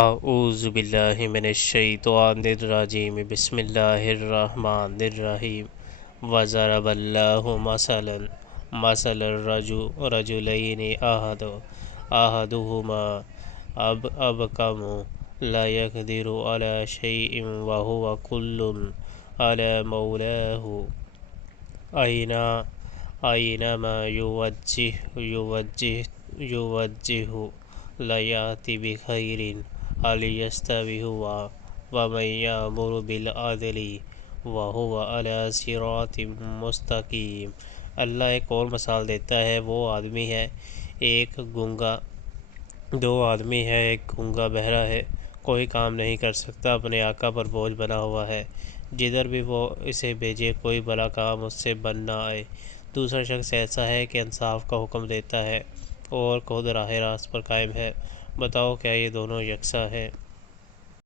اعوذ باللہ من الشیطان الرجیم بسم اللہ الرحمن الرحیم وضرب اللہ مثلا رجلین احدہما ابکم لا یقدر علی شیء وهو کل علی مولاه اینما یوجہ لا یأتی بخیر هل يستوي هو ومن يأمر بالعدل وهو على صراط مستقیم۔ اللہ ایک اور مثال دیتا ہے، وہ آدمی ہے دو آدمی ہے، ایک گونگا بہرا ہے، کوئی کام نہیں کر سکتا، اپنے آقا پر بوجھ بنا ہوا ہے، جدھر بھی وہ اسے بھیجے کوئی بھلا کام اس سے بن نہ آئے۔ دوسرا شخص ایسا ہے کہ انصاف کا حکم دیتا ہے اور خود راہ راست پر قائم ہے۔ بتاؤ کیا یہ دونوں یکساں ہیں؟